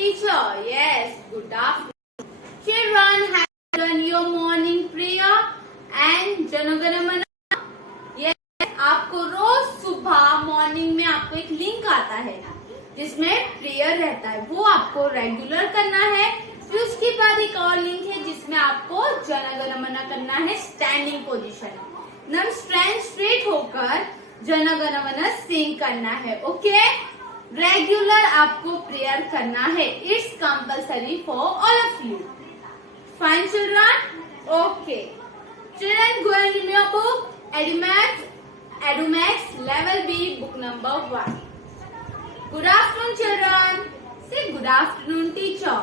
teacher. Yes, good afternoon. Children, have you done your morning prayer and Jana Gana Mana? Yes, आपको रोज सुबह morning में आपको एक link आता है जिसमें प्रेयर रहता है, वो आपको रेगुलर करना है। फिर उसके बाद एक और लिंक है जिसमें आपको जन गण मन करना है स्टैंडिंग पोजीशन। नम स्टैंड स्ट्रेट होकर जन गण मन सिंग करना है। ओके, रेगुलर आपको प्रेयर करना है। It's compulsory for all of you. Fine children? Okay children, go and read your book Edumax level B, book number 1. Good afternoon children. Say good afternoon teacher.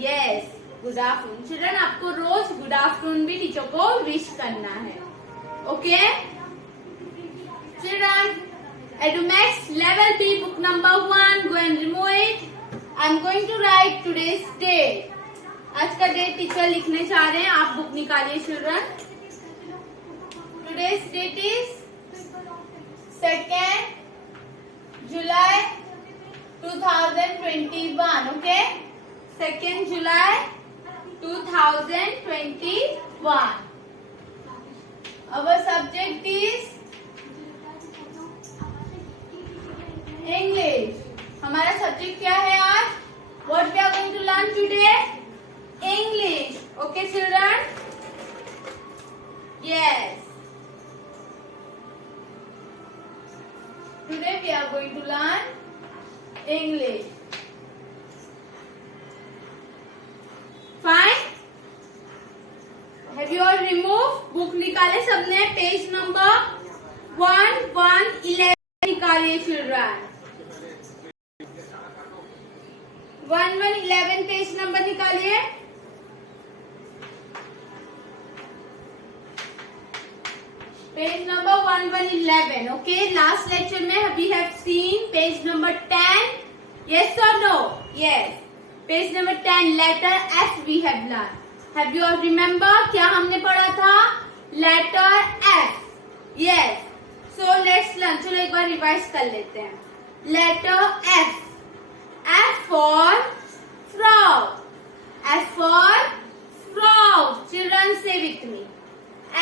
Yes, good afternoon children. आपको रोज good afternoon भी teacher को wish करना है। Okay children, Edumax level B, book number 1. Go and remove it. I am going to write today's date. आज का date teacher लिखने चाह रहे हैं, आप बुक निकालिए children. Today's date is 2nd July 2021. Okay, 2nd July 2021. Our subject is English. हमारा subject क्या है आज? What we are going to learn today? English. Okay, children? Yes. Today we are going to learn English. Fine? Have you all removed? Book निकाले सबने, page number 1111 निकालिए children. 1111 page number निकालिए। Page number 1111. Okay, last lecture में we have seen page number 10. Yes और no? Yes, page number 10 letter F we have learn. Have you all remember क्या हमने पढ़ा था? Letter F. Yes, so let's learn. चलो एक बार रिवाइज कर लेते हैं। Letter F. F for frog. F for frog. Children say with me.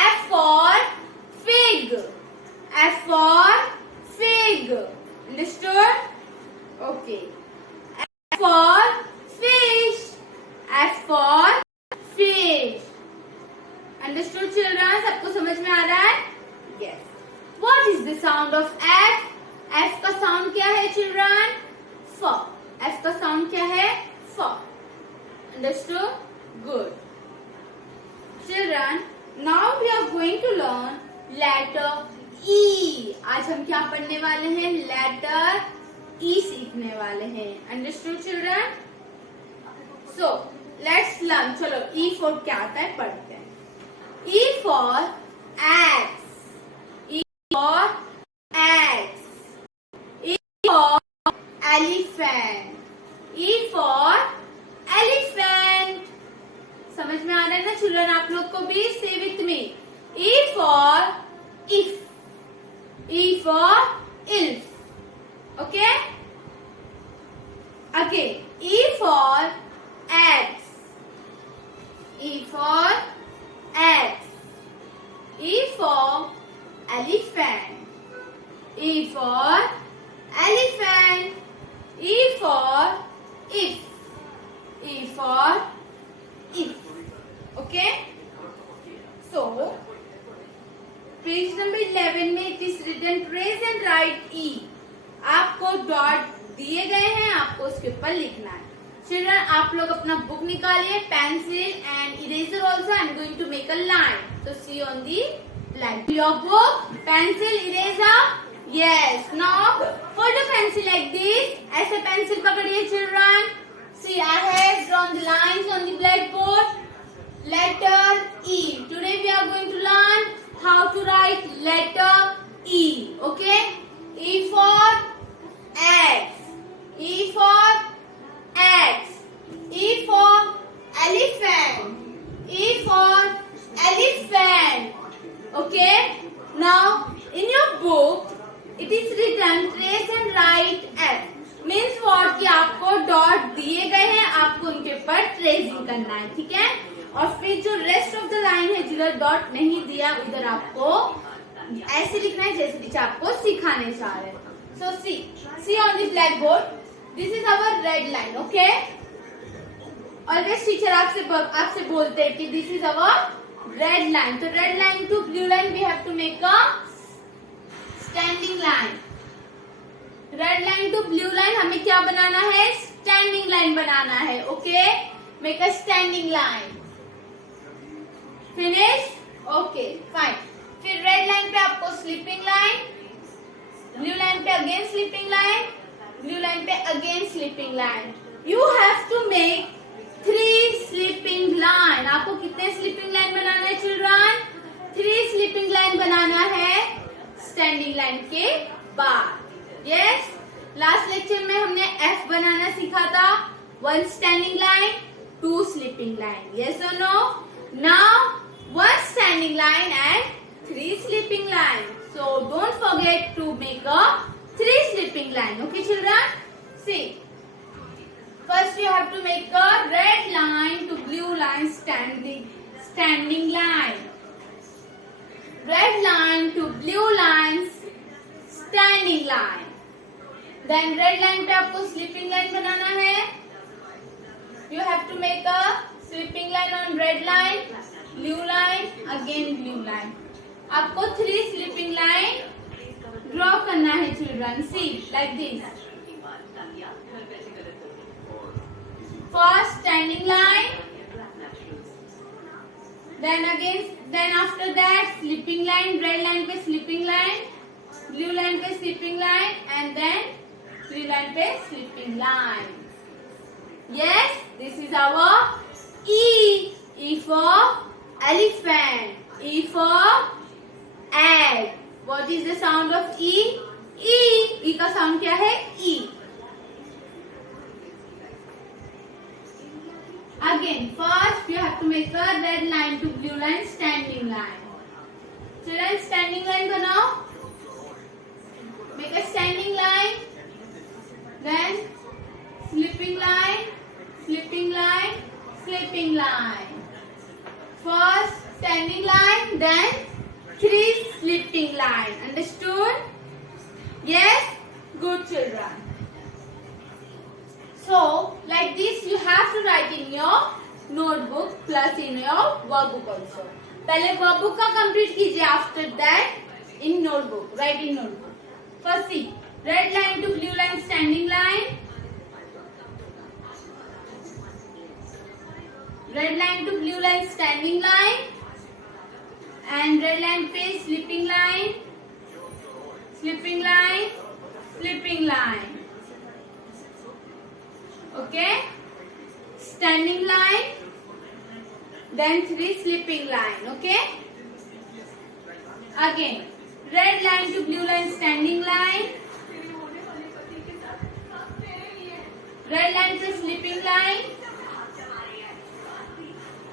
F for fig. F for fig. Understood? Okay. F for fish. F for fish. Understood children? सबको समझ में आ रहा है? Yes. What is the sound of F? F का sound क्या है children? F. F का sound क्या है? F. Understood? Good. Children, now we are going to learn letter E. आज हम क्या पढ़ने वाले हैं? लेटर ई सीखने वाले हैं। Understood children? So let's learn. चलो ई फॉर क्या आता है पढ़ते हैं। E for x. E for x. E for elephant. E for elephant. समझ में आ रहा है ना चिल्ड्रन आप लोग को भी? से with me. E for if. E for ilf. Okay? Again. E for eggs. E for eggs. E for elephant. E for elephant. E for if. E for if. Okay? So page number 11 में it is written trace and write E. आपको dot दिए गए हैं, आपको उसके ऊपर लिखना है। चिल्ड्रन आप लोग अपना बुक निकालिए, pencil and eraser also. I am going to make a line, तो see on the line. Your book, pencil, eraser. Yes, now hold the pencil like this. ऐसे पेंसिल पकड़िए children. See I have drawn the lines on the black board. Letter E. Today we are going to learn how to write letter E. Okay? E for eggs. E for eggs. E for elephant. E for elephant. Okay? Now in your book it is written trace and write F. Means what कि आपको dot दिए गए हैं, आपको उनके ऊपर tracing करना है, ठीक है। और फिर जो रेस्ट ऑफ द लाइन है जिधर डॉट नहीं दिया उधर आपको ऐसे लिखना है जैसे टीचर आपको सिखाने चाह रहे हैं। So see on the black board, this is our red line, okay. Always teacher आपसे बोलते हैं कि this is our red line. तो red line to blue line we have to make a standing line. Red line to blue line हमें क्या बनाना है? Standing line बनाना है, okay. Make a standing line. Finish? Okay fine. फिर red line पे आपको स्लीपिंग लाइन, ब्लू लाइन पे again sleeping line, blue line पे again sleeping line. You have to make 3 sleeping line. आपको कितने स्लीपिंग लाइन बनाना है चिल्ड्रन? 3 स्लीपिंग लाइन बनाना है स्टैंडिंग लाइन के बाद। यस, लास्ट लेक्चर में हमने एफ बनाना सीखा था। 1 standing line, 2 sleeping line, yes और no? Now 1 standing line and 3 sleeping line. So don't forget to make a 3 sleeping line. Okay children? See. First you have to make a red line to blue line standing line. Red line to blue lines standing line. Then red line पे आपको sleeping line बनाना है. You have to make a sleeping line on red line, blue line, again blue line. आपको 3 sleeping line draw करना है children. See like this. First standing line, then after that sleeping line, red line पे sleeping line, blue line पे sleeping line and then blue line पे sleeping line. Yes, this is our E for elephant, E for egg. What is the sound of E? E. E का sound क्या है? E. Again, first you have to make a red line to blue line standing line. Children, standing line बनाओ. Make a standing line. Then sleeping line, sleeping line, sleeping line. First standing line, then 3 sleeping line. Understood? Yes? Good children. So, like this you have to write in your notebook plus in your workbook also. पहले workbook का complete कीजिए, after that in notebook. Write in notebook. First see, red line to blue line standing line. Red line to blue line standing line. And red line पे sleeping line, sleeping line, sleeping line. Okay? Standing line, then 3 sleeping line. Okay? Again, red line to blue line standing line, red line पे sleeping line,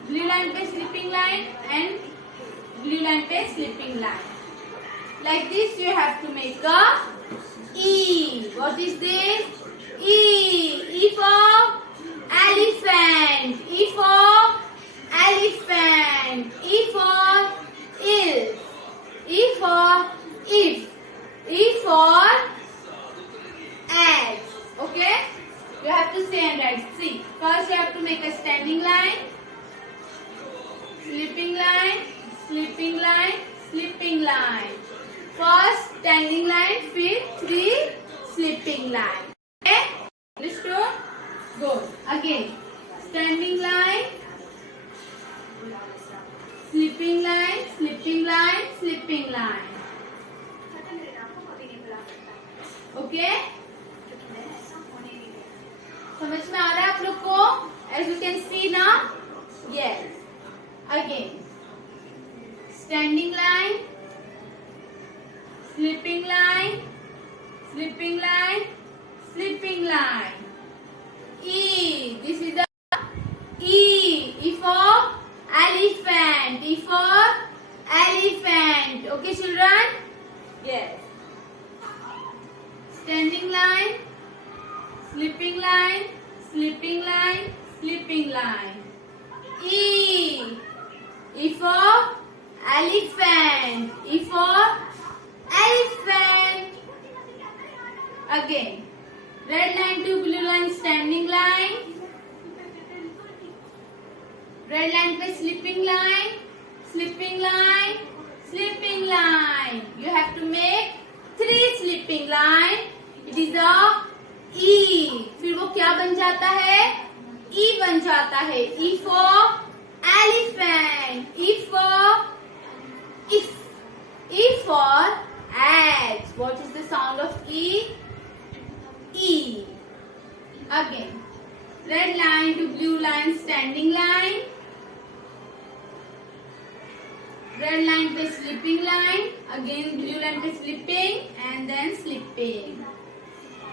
blue line पे sleeping line and blue line पे sleeping line. Like this you have to make a E. What is this? E. E for elephant. E for elephant. E for if. E for if. E for egg. Okay? You have to say and write. See, first you have to make a standing line, sleeping line, sleeping line, sleeping line. First standing line, फिर 3 sleeping line. Okay? Understood? Good. Again, standing line, sleeping line, sleeping line, sleeping line. Okay? समझ में आ रहा है आप लोग को? As you can see now, yes. Again, standing line, sleeping line, sleeping line, sleeping line. E. This is the E. E for elephant. E for elephant. Okay, children? Yes. Standing line, slipping line, slipping line, slipping line. E. E for elephant. E for elephant. Again, red line to blue line, standing line. Red line पे slipping line, slipping line, slipping line. You have to make 3 slipping line. It is a E. फिर वो क्या बन जाता है? E बन जाता है. E for elephant. E for if. E for eggs. What is the sound of E? E. Again, red line to blue line, standing line. Red line पे slipping line. Again blue line पे slipping and then slipping.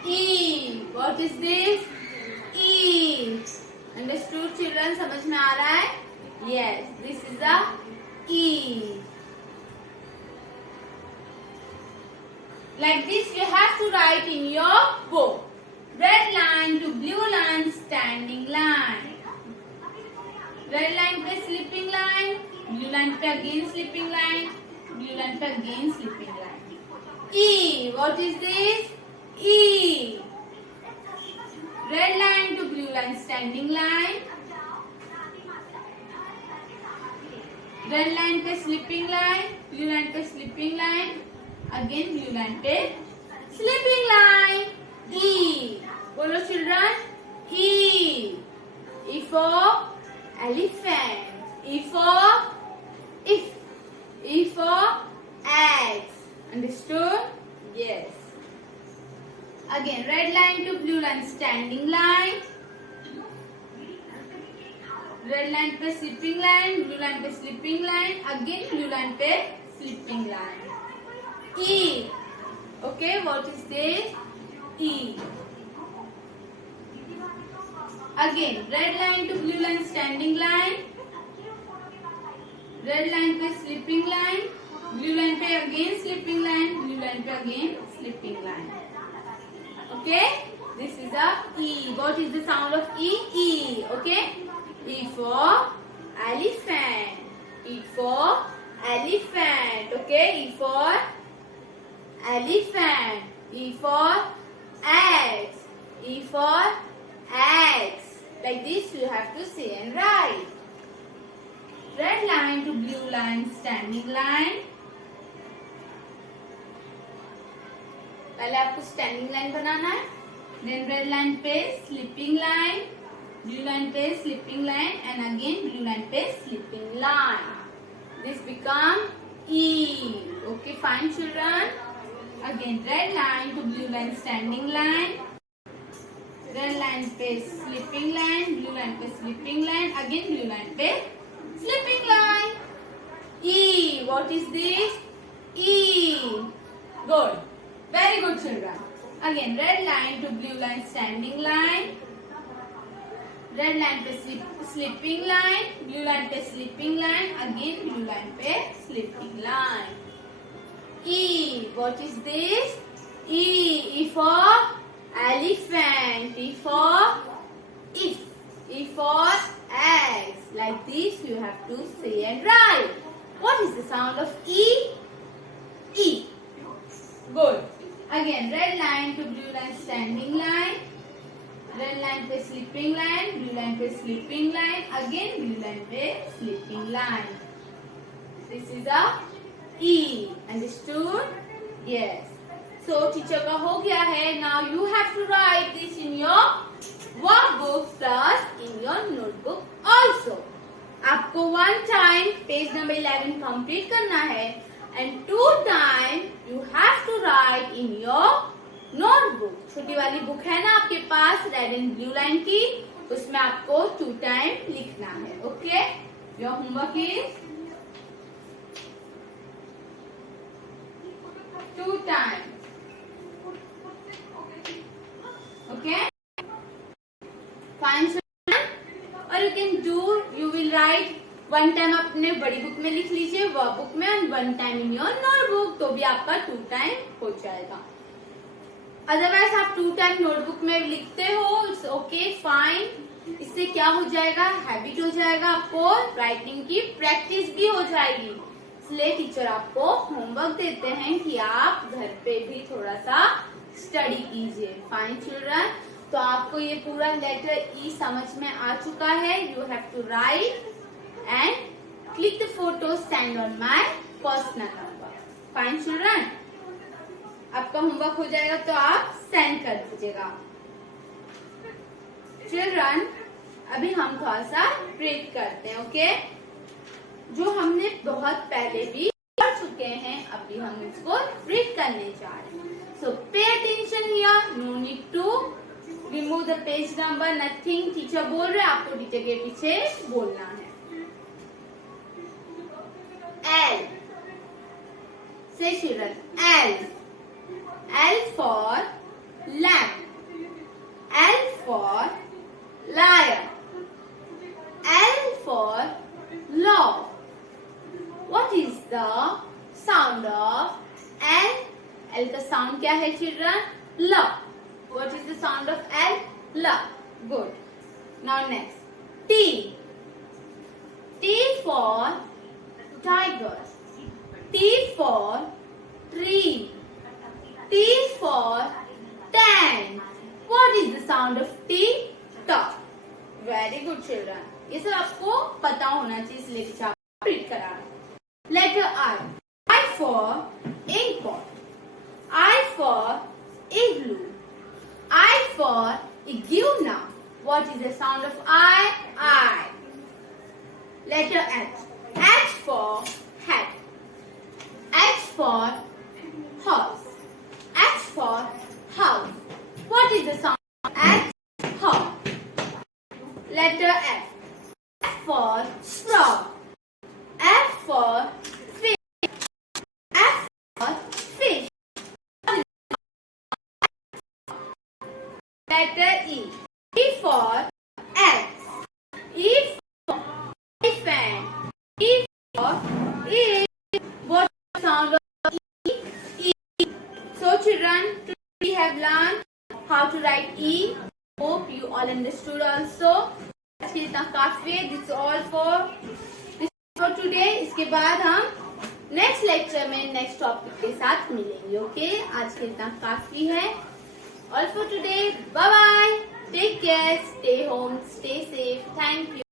E. What is this? E. Understood children? समझ में आ रहा है? Yes, this is a E. Like this you have to write in your book. Red line to blue line, standing line. Red line पे slipping line, blue line पे again slipping line, blue line पे again slipping line. E. What is this? E. Red line to blue line, standing line. Red line पे slipping line, blue line पे slipping line, again blue line पे slipping line. E. बोलो children. E. E for elephant. E for if. E for eggs. Understood? Yes. Again, red line to blue line, standing line. Red line पे slipping line, blue line पे slipping line, again blue line पे slipping line. E. Okay, what is this? E. Again, red line to blue line, standing line. Red line पे slipping line, blue line पे again slipping line, blue line पे again slipping line. Okay, this is a E. What is the sound of E? E. Okay, E for elephant. E for elephant. Okay, E for elephant. E for eggs. E for eggs. Like this you have to say and write. Red line to blue line, standing line. पहले आपको standing line बनाना है. Then red line पे sleeping line, blue line पे sleeping line and again blue line पे sleeping line. This become E. Okay, fine children. Again, red line to blue line, standing line. Red line पे slipping line, blue line पे slipping line, again blue line पे slipping line. E. What is this? E. Good. Very good children. Again, red line to blue line, standing line. Red line पे slipping line, blue line पे slipping line, again blue line पे slipping line. E. What is this? E. E for elephant. E for if. E for eggs. Like this you have to say and write. What is the sound of E? E. Good. Again, red line to blue line, standing line. Red line पे slipping line, blue line पे slipping line, again blue line पे slipping line. This is a E. Understood? Yes. So teacher का हो गया है. Now you have to write this in your workbook plus in your notebook also. आपको one time page number 11 complete करना है and 2 time you have to write in your notebook. छोटी वाली book है ना आपके पास रेड एंड ब्लू लाइन की, उसमें आपको 2 टाइम लिखना है. Okay, your homework is 2 time. Okay, fine. और you can do, you will write 1 time अपने बड़ी बुक में लिख लीजिए, वर्क बुक में, and 1 time in your notebook, तो भी आपका 2 टाइम हो जाएगा. अदरवाइज आप 2 टाइम नोटबुक में लिखते हो, इट्स ओके फाइन। इससे क्या हो जाएगा, हैबिट हो जाएगा, आपको राइटिंग की प्रैक्टिस भी हो जाएगी। इसलिए टीचर आपको होमवर्क देते हैं कि आप घर पे भी थोड़ा सा स्टडी कीजिए। फाइन चिल्ड्रन, तो आपको ये पूरा लेटर ई समझ में आ चुका है। You have to write and click the photo, send on my personal number. Fine children, आपका होमवर्क हो जाएगा तो आप सेंड कर दीजिएगा। चिल्ड्रन, अभी हम थोड़ा सा रीड करते हैं, ओके? जो हमने बहुत पहले भी कर चुके हैं, अभी हम इसको रीड करने जा रहे हैं। So pay attention here, no need to remove the page number, nothing. Teacher बोल रहे हैं, आपको टीचर के पीछे बोलना है। L, say children, L. L for lamp, L for lion, L for law. What is the sound of L? L का sound क्या है children? L. What is the sound of L? L. Good. Now next, T. T for tiger, T for tree, T for tent. What is the sound of T? Top. Very good children. ये सब आपको पता होना चाहिए, इसलिए teacher आपको read करा रहे हैं। Letter I. I for ink pot, I for igloo, I for iguana. What is the sound of I? I. Letter H. H for hat, H for horse, H for house. What is the sound of H? Horse. Letter F. F for frog, F for fish, F for fish. Letter E. E for eggs, E for elephant, E for E. What is the sound of E? E. So children, today we have learned how to write E. Hope you all understood also. आज के इतना काफी है। This all for today. इसके बाद हम next lecture में next topic के साथ मिलेंगे, ओके? आज के इतना काफी है। All for today. Bye bye. Take care. Stay home. Stay safe. Thank you.